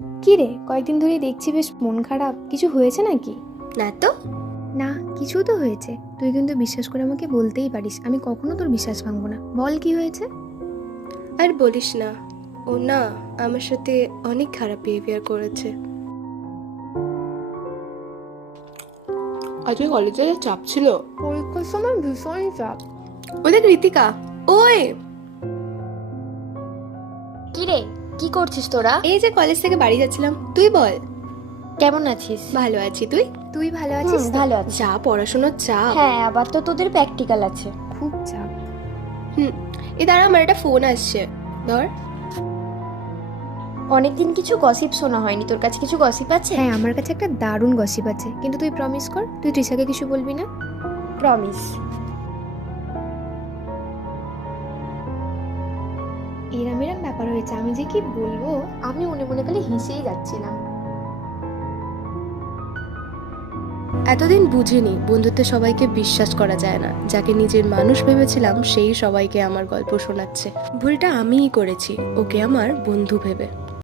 কি রে, কয়েকদিন ধরেই দেখছি বেশ মন খারাপ, কিছু হয়েছে নাকি? না তো। না, কিছু তো হয়েছে। তুই কিন্তু বিশ্বাস করে আমাকে বলতেই পারিস, আমি কখনো তোর বিশ্বাস ভাঙবো না। বল কি হয়েছে? আর বলিস না, ও না আমার সাথে অনেক খারাপ বিহেভিয়ার করেছে। আজকে কলেজে চাপ ছিল। পরীক্ষার সময় ভীষণ চাপ। ওদের ঋতিকা, ওই কি রে, কি করছিস তোরা? এই যে কলেজ থেকে বাড়ি যাচ্ছিলাম। তুই বল। কেমন আছিস? ভালো আছি, তুই? তুই ভালো আছিস তো? ভালো আছি। যা পড়াশোনার চাপ। হ্যাঁ, আবার তো তোদের প্র্যাকটিক্যাল আছে। খুব চাপ। এ দাঁড়া, আমার একটা ফোন আসছে, ধর। অনেকদিন কিছু গসিপ শোনা হয়নি, তোর কাছে কিছু গসিপ আছে? হ্যাঁ, আমার কাছে একটা দারুণ গসিপ আছে, কিন্তু তুই প্রমিস কর তুই তৃষাকে কিছু বলবি না। প্রমিস। এরম এরম ব্যাপার হয়েছে, আমি যে কি বলবো। আমি মনে মনে খালি হেসেই যাচ্ছিলাম। এতদিন বুঝিনি বন্ধুত্বে সবাইকে বিশ্বাস করা যায় না। যাকে নিজের মানুষ ভেবেছিলাম সেই সবাইকে আমার গল্প শোনাচ্ছে। ভুলটা আমিই করেছি, ওকে আমার বন্ধু ভেবে।